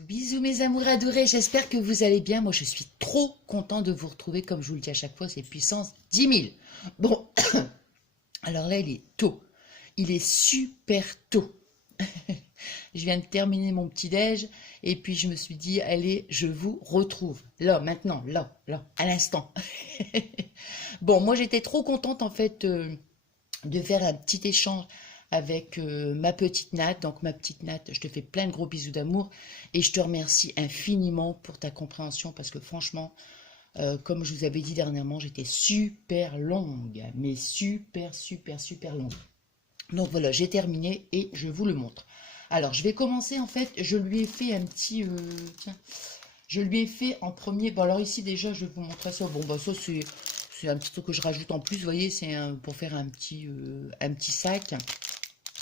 Bisous mes amours adorés, j'espère que vous allez bien. Moi je suis trop content de vous retrouver, comme je vous le dis à chaque fois, c'est puissance 10 000. Bon, alors là il est tôt, il est super tôt. Je viens de terminer mon petit-déj et puis je me suis dit, allez, je vous retrouve. Là, maintenant, là, à l'instant. Bon, moi j'étais trop contente en fait de faire un petit échange avec ma petite Nat. Donc ma petite Nat, je te fais plein de gros bisous d'amour et je te remercie infiniment pour ta compréhension parce que franchement, comme je vous avais dit dernièrement, j'étais super longue, mais super longue. Donc voilà, j'ai terminé et je vous le montre. Alors je vais commencer en fait, je lui ai fait un petit... tiens, je lui ai fait en premier... Bon alors ici déjà je vais vous montrer ça. Bon bah ça c'est un petit truc que je rajoute en plus, vous voyez, c'est pour faire un petit sac.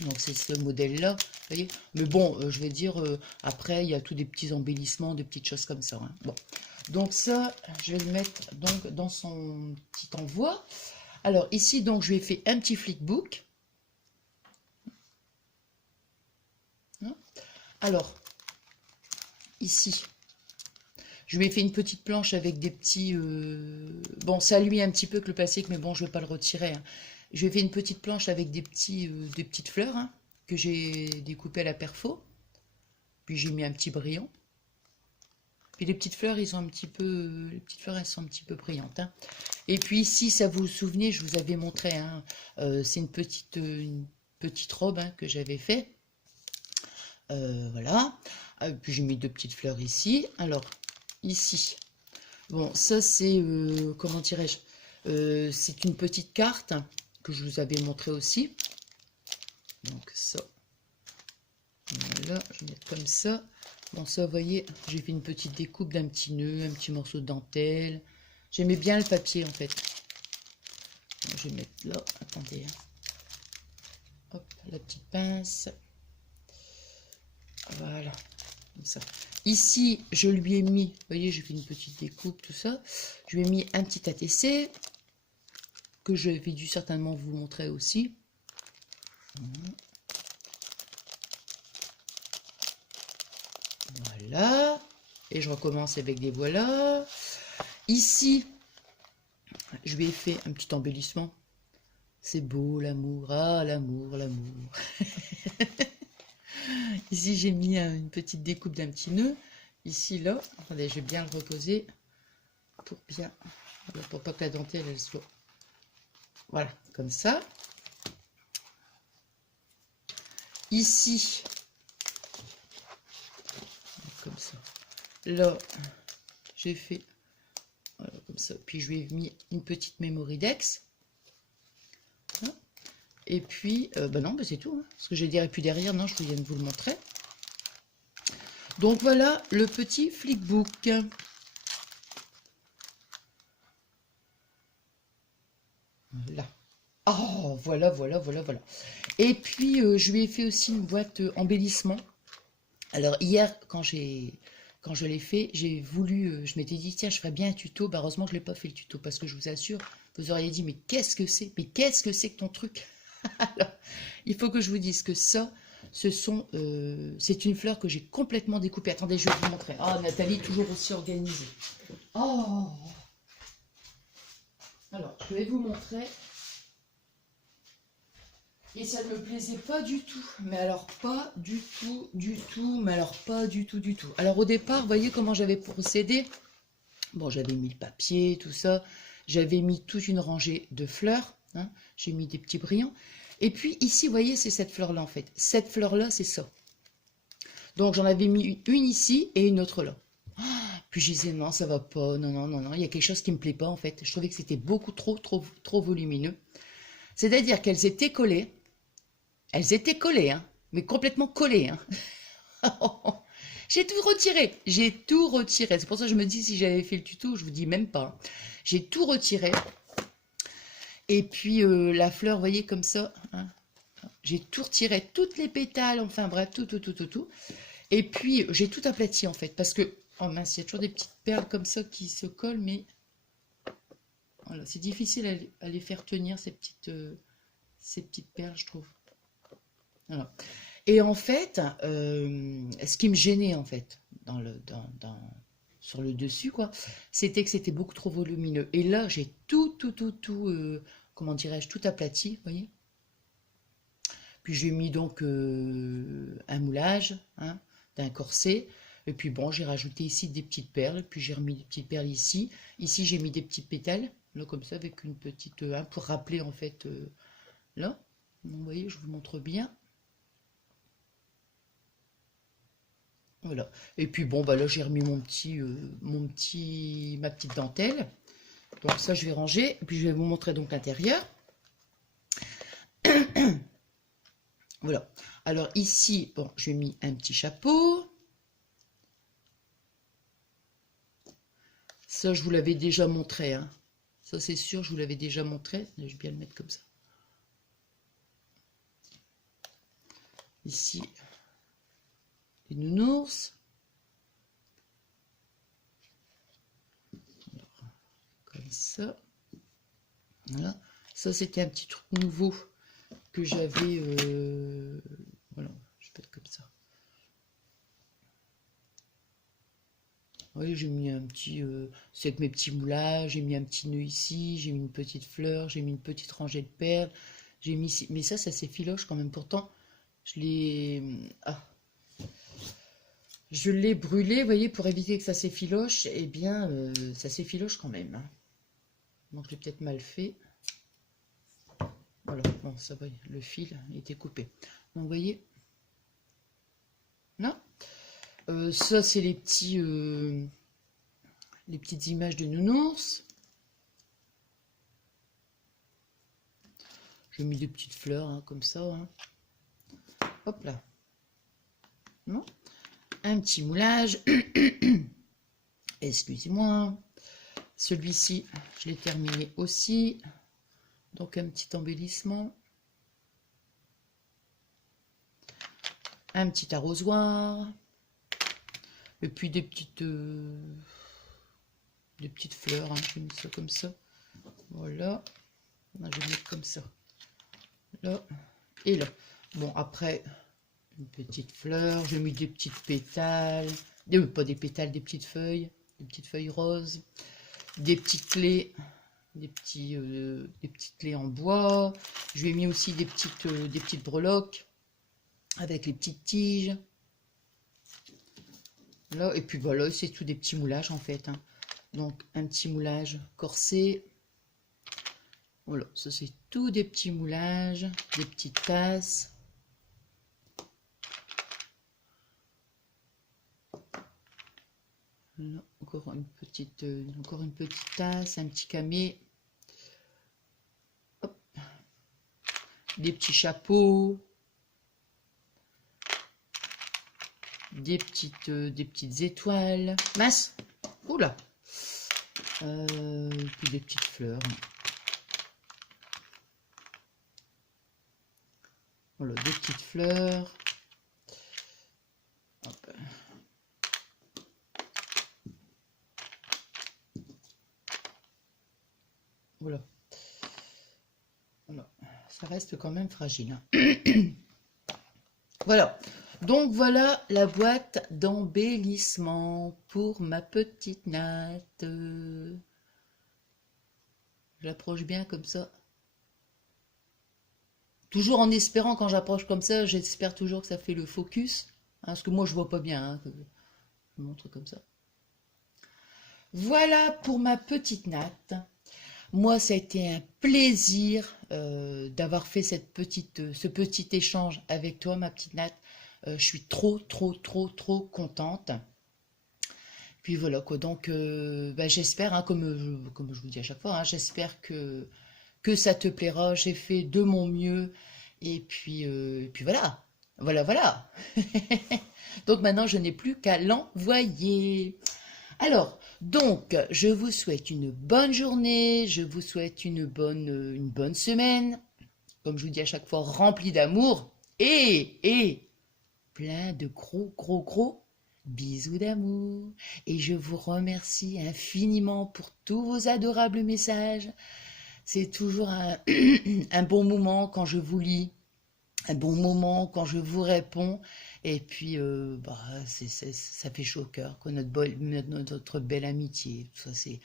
Donc c'est ce modèle-là, vous voyez. Mais bon, je vais dire, après, il y a tous des petits embellissements, des petites choses comme ça. Hein. Bon, donc ça, je vais le mettre donc dans son petit envoi. Alors ici, donc, je lui ai fait un petit flickbook. Hein. Alors, ici, je lui ai fait une petite planche avec des petits... Bon, ça lui un petit peu que le plastique, mais bon, je ne vais pas le retirer. Hein. Je lui ai fait une petite planche avec des petites fleurs hein, que j'ai découpées à la perfo. Puis j'ai mis un petit brillant. Puis les petites fleurs, les petites fleurs, elles sont un petit peu brillantes. Hein. Et puis ici, ça vous vous souvenez, je vous avais montré, hein, c'est une petite robe hein, que j'avais fait. Voilà. Puis j'ai mis deux petites fleurs ici. Alors, ici, bon, ça c'est, comment dirais-je, c'est une petite carte que je vous avais montré aussi. Donc ça, voilà, je vais mettre comme ça. Bon, ça, vous voyez, j'ai fait une petite découpe d'un petit nœud, un petit morceau de dentelle. J'aimais bien le papier, en fait. Alors, je vais mettre là, attendez. Hein. Hop, la petite pince. Voilà, comme ça. Ici, je lui ai mis, vous voyez, j'ai fait une petite découpe, tout ça. Je lui ai mis un petit ATC, que j'avais dû certainement vous montrer aussi. Voilà. Et je recommence avec des voilà. Ici, je lui ai fait un petit embellissement. C'est beau l'amour, ah l'amour, l'amour. Ici, j'ai mis une petite découpe d'un petit nœud. Ici, là, attendez, je vais bien le reposer pour pas que la dentelle, elle soit... Voilà, comme ça. Ici, comme ça. Là, j'ai fait voilà, comme ça. Puis, je lui ai mis une petite Mémoridex. Et puis, bah non, bah c'est tout. Hein. Ce que je dirais plus derrière, non, je viens de vous le montrer. Donc voilà le petit flickbook. Là. Oh, voilà. Et puis, je lui ai fait aussi une boîte embellissement. Alors, hier, quand je l'ai fait, j'ai voulu, je m'étais dit, tiens, je ferais bien un tuto. Bah, heureusement que je ne l'ai pas fait le tuto, parce que je vous assure, vous auriez dit, mais qu'est-ce que c'est? Mais qu'est-ce que c'est que ton truc? Alors, il faut que je vous dise que ça, c'est une fleur que j'ai complètement découpée. Attendez, je vais vous montrer. Oh, Nathalie, toujours aussi organisée. Oh! Alors, je vais vous montrer. Et ça ne me plaisait pas du tout. Mais alors, pas du tout. Mais alors, pas du tout. Alors, au départ, vous voyez comment j'avais procédé? Bon, j'avais mis le papier, tout ça. J'avais mis toute une rangée de fleurs. Hein. J'ai mis des petits brillants. Et puis, ici, vous voyez, c'est cette fleur-là, en fait. Cette fleur-là, c'est ça. Donc, j'en avais mis une ici et une autre là. Puis, je disais, non, ça va pas. Non. Il y a quelque chose qui me plaît pas, en fait. Je trouvais que c'était beaucoup trop volumineux. C'est-à-dire qu'elles étaient collées. Elles étaient collées, hein. Mais complètement collées, hein. J'ai tout retiré. C'est pour ça que je me dis, si j'avais fait le tuto, je vous dis même pas. J'ai tout retiré. Et puis, la fleur, vous voyez, comme ça. Hein. J'ai tout retiré, toutes les pétales, enfin bref, tout. Et puis, j'ai tout aplati, en fait. Parce que, oh mince, il y a toujours des petites perles comme ça qui se collent, mais... Voilà, c'est difficile à les faire tenir, ces petites perles, je trouve. Voilà. Et en fait, ce qui me gênait, en fait, sur le dessus, quoi, c'était que c'était beaucoup trop volumineux. Et là, j'ai comment dirais-je, tout aplati, vous voyez. Puis j'ai mis donc un moulage, hein, d'un corset. Et puis bon, j'ai rajouté ici des petites perles. Puis j'ai remis des petites perles ici. Ici, j'ai mis des petits pétales, là, comme ça, avec une petite... pour rappeler, en fait, là. Donc, vous voyez, je vous montre bien. Voilà. Et puis bon, bah là, j'ai remis ma petite dentelle. Donc ça, je vais ranger. Et puis, je vais vous montrer donc l'intérieur. Voilà. Alors ici, bon, j'ai mis un petit chapeau. Ça, je vous l'avais déjà montré, hein. Ça, c'est sûr, je vous l'avais déjà montré. Je vais bien le mettre comme ça. Ici, les nounours. Alors, comme ça. Voilà. Ça, c'était un petit truc nouveau que j'avais... voilà, je vais faire comme ça. Oui, j'ai mis un petit... c'est avec mes petits moulages, j'ai mis un petit nœud ici, j'ai mis une petite fleur, j'ai mis une petite rangée de perles, j'ai mis ici... Mais ça s'effiloche quand même. Pourtant, je l'ai... Ah, je l'ai brûlé, vous voyez, pour éviter que ça s'effiloche. Eh bien, ça s'effiloche quand même, hein. Donc, j'ai peut-être mal fait. Voilà, bon, ça va, le fil était coupé. Donc, vous voyez, là, ça, c'est les petites images de nounours. J'ai mis des petites fleurs, hein, comme ça, hein. Hop là. Non, un petit moulage. Excusez-moi. Celui-ci, je l'ai terminé aussi. Donc, un petit embellissement. Un petit arrosoir. Et puis des petites fleurs, hein. Je vais mettre ça comme ça. Voilà. Je vais mettre comme ça. Là et là. Bon, après, une petite fleur. J'ai mis des petites pétales. Pas des pétales, des petites feuilles. Des petites feuilles roses. Des petites clés. Des petites clés en bois. Je lui ai mis aussi des petites breloques avec les petites tiges. Là, et puis voilà, c'est tout des petits moulages en fait, hein. Donc un petit moulage corset. Voilà, ça c'est tout des petits moulages, des petites tasses. Là, encore une petite tasse, un petit camé. Hop. Des petits chapeaux. Des petites étoiles. Mince. Oula. Puis des petites fleurs. Voilà, des petites fleurs. Hop. Voilà. Voilà. Ça reste quand même fragile, hein. Voilà. Donc voilà la boîte d'embellissement pour ma petite natte. Je l'approche bien comme ça. Toujours en espérant, quand j'approche comme ça, j'espère toujours que ça fait le focus. Hein, parce que moi je vois pas bien, hein, je vous montre comme ça. Voilà pour ma petite natte. Moi, ça a été un plaisir d'avoir fait ce petit échange avec toi, ma petite natte. Je suis trop contente. Puis voilà quoi, donc j'espère, hein, comme je vous dis à chaque fois, hein, j'espère que ça te plaira. J'ai fait de mon mieux. Et puis voilà. Voilà. Donc maintenant, je n'ai plus qu'à l'envoyer. Alors, donc, je vous souhaite une bonne journée, je vous souhaite une bonne semaine, comme je vous dis à chaque fois, remplie d'amour et plein de gros bisous d'amour. Et je vous remercie infiniment pour tous vos adorables messages. C'est toujours un bon moment quand je vous lis. un bon moment quand je vous réponds. Et puis, bah, ça fait chaud au cœur, quoi, notre belle amitié. Ça, c'est...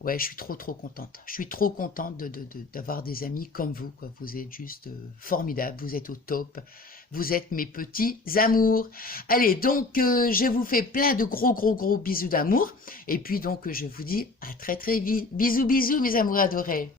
Ouais, je suis trop contente. Je suis trop contente d'avoir des amis comme vous, quoi. Vous êtes juste formidables, vous êtes au top. Vous êtes mes petits amours. Allez, donc, je vous fais plein de gros bisous d'amour. Et puis, donc, je vous dis à très vite. Bisous, bisous, mes amours adorés.